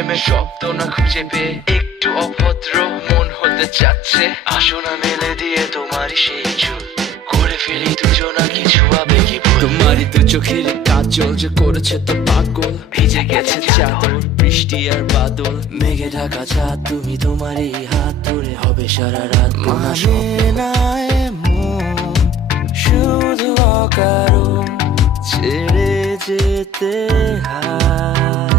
প্রেমের শব্দ না খুঁজে পেয়ে একটু অভদ্র মন হতে চাচ্ছে। আসো না মেলে দিয়ে তোমারই সেই চুল, করে ফেলি দুজনা কিছু আবেগী ভুল। তোমারই দু চোখের কাজল যে করেছে তো পাগল, ভিজে গেছে চাদর বৃষ্টি আর বাদল, মেঘে ঢাকা চাঁদ তুমি তোমারই হাত ধরে হবে সারা রাত। মানে না এমন শুধু অকারণ ছেড়ে যেতে হয়।